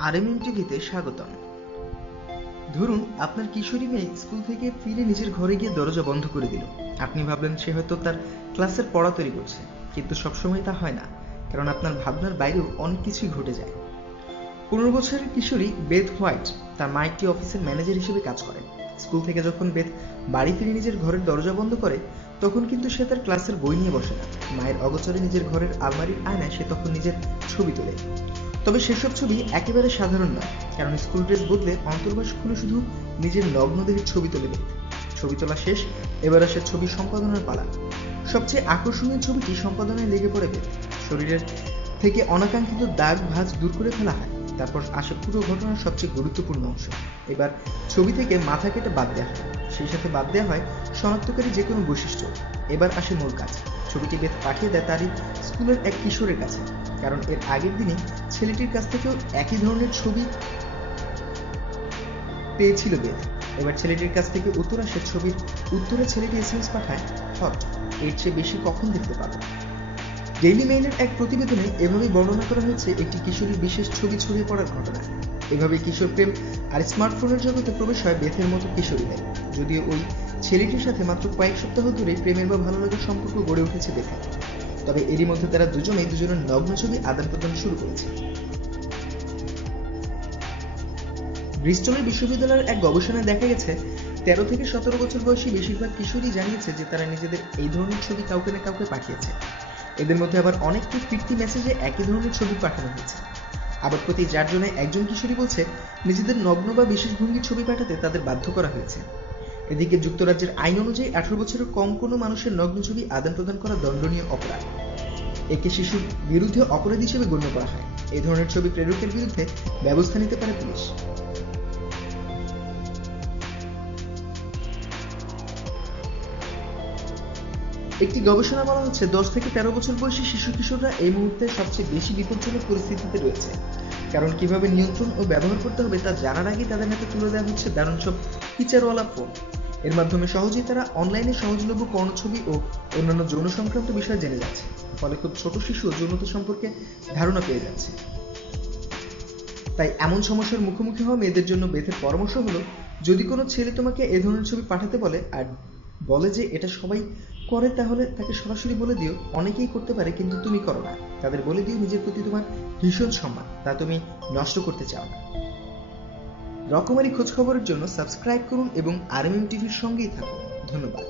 RMM টিভিতে স্বাগতম। ধরুন আপনার কিশোরী মেয়ে স্কুল থেকে ফিরে নিজের ঘরে গিয়ে দরজা বন্ধ করে দিল। আপনি ভাবলেন সে হয়তো তার ক্লাসের পড়া তৈরি করছে, কিন্তু সবসময় তা হয় না, কারণ আপনার ভাবনার বাইরেও অনেক কিছুই ঘটে যায়। 15 বছরের কিশোরী বেথ হোয়াইট তার মা একটি অফিসের ম্যানেজার হিসেবে কাজ করেন। স্কুল থেকে যখন বেথ বাড়ি ফিরে নিজের ঘরের দরজা বন্ধ করে, তখন কিন্তু সে তার ক্লাসের বই নিয়ে বসে না। মায়ের অগোচরে নিজের ঘরের আলমারির আয়নায় সে তখন নিজের ছবি তোলে। তবে সেসব ছবি একেবারে সাধারণ নয়, কারণ স্কুল ড্রেস বদলে অন্তর্বাস খুলে শুধু নিজের নগ্ন দেহের ছবি তোলে বেথ। ছবি তোলা শেষ, এবার আসে ছবি সম্পাদনার পালা। সবচেয়ে আকর্ষণীয় ছবিটি সম্পাদনায় লেগে পড়ে বেথ। শরীরের থেকে অনাকাঙ্ক্ষিত দাগ ভাঁজ দূর করে ফেলা হয়। তারপর আসে পুরো ঘটনার সবচেয়ে গুরুত্বপূর্ণ অংশ। এবার ছবি থেকে মাথা কেটে বাদ দেওয়া হয়, সেই সাথে বাদ দেওয়া হয় শনাক্তকারী যে কোনো বৈশিষ্ট্য। এবার আসে মূল কাজ। ছবিটি বেথ পাঠিয়ে দেয় তারই স্কুলের এক কিশোরের কাছে, কারণ এর আগের দিনই ছেলেটির কাছ থেকেও একই ধরনের ছবি পেয়েছিল বেথ। এবার ছেলেটির কাছ থেকে উত্তর আসে, ছবির উত্তরে ছেলেটি এসএমএস পাঠায়, হট, এর চেয়ে বেশি কখন দেখতে পাবো। ডেইলি মেইলের এক প্রতিবেদনে এভাবেই বর্ণনা করা হয়েছে একটি কিশোরীর বিশেষ ছবি ছড়িয়ে পড়ার ঘটনা। এভাবে কিশোর প্রেম আর স্মার্টফোনের জগতে প্রবেশ হয় বেথের মতো কিশোরীদের। যদিও ওই ছেলেটির সাথে মাত্র কয়েক সপ্তাহ ধরেই প্রেমের বা ভালো লাগার সম্পর্ক গড়ে উঠেছে বেথের, তবে এরই মধ্যে তারা দুজনেই দুজনের নগ্ন ছবি আদান প্রদান শুরু করেছে। ব্রিস্টলের বিশ্ববিদ্যালয়ের এক গবেষণায় দেখা গেছে 13 থেকে 17 বছর বয়সী বেশিরভাগ কিশোরী জানিয়েছে যে তারা নিজেদের এই ধরনের ছবি কাউকে না কাউকে পাঠিয়েছে। এদের মধ্যে আবার অনেকটি ফিরতি মেসেজে একই ধরনের ছবি পাঠানো হয়েছে। আবার প্রতি 4 জনে একজন কিশোরী বলছে নিজেদের নগ্ন বা বিশেষ ভঙ্গির ছবি পাঠাতে তাদের বাধ্য করা হয়েছে। এদিকে যুক্তরাজ্যের আইন অনুযায়ী 18 বছরের কম কোনো মানুষের নগ্ন ছবি আদান প্রদান করা দণ্ডনীয় অপরাধ। একে শিশুর বিরুদ্ধে অপরাধ হিসেবে গণ্য করা হয়। এই ধরনের ছবি প্রেরকের বিরুদ্ধে ব্যবস্থা নিতে পারে পুলিশ। একটি গবেষণা বলা হচ্ছে 10 থেকে 13 বছর বয়সী শিশু কিশোররা এই মুহূর্তে সবচেয়ে বেশি বিপজ্জনক পরিস্থিতিতে রয়েছে, কারণ কিভাবে নিয়ন্ত্রণ ও ব্যবহার করতে হবে তা জানার আগেই তাদের হাতে তুলে দেওয়া হচ্ছে দারুণ সব ফিচারওয়ালা ফোন। এর মাধ্যমে সহজেই তারা অনলাইনে সহজলভ্য পর্নোছবি ও অন্যান্য যৌন সংক্রান্ত বিষয় জেনে যাচ্ছে। ফলে খুব ছোট শিশু যৌনতা সম্পর্কে ধারণা পেয়ে যাচ্ছে। তাই এমন সমস্যার মুখোমুখি হওয়া মেয়েদের জন্য বেথের পরামর্শ হলো, যদি কোনো ছেলে তোমাকে এ ধরনের ছবি পাঠাতে বলে আর বলে যে এটা সবাই করে, তাহলে তাকে সরাসরি বলে দিও অনেকেই করতে পারে কিন্তু তুমি করো না। তাদের বলে দিও নিজের প্রতি তোমার ভীষণ সম্মান, তা তুমি নষ্ট করতে চাও না। রকমারি খোঁজ খবরের জন্য সাবস্ক্রাইব করুন এবং আরএমএম টিভির সঙ্গেই থাকুন। ধন্যবাদ।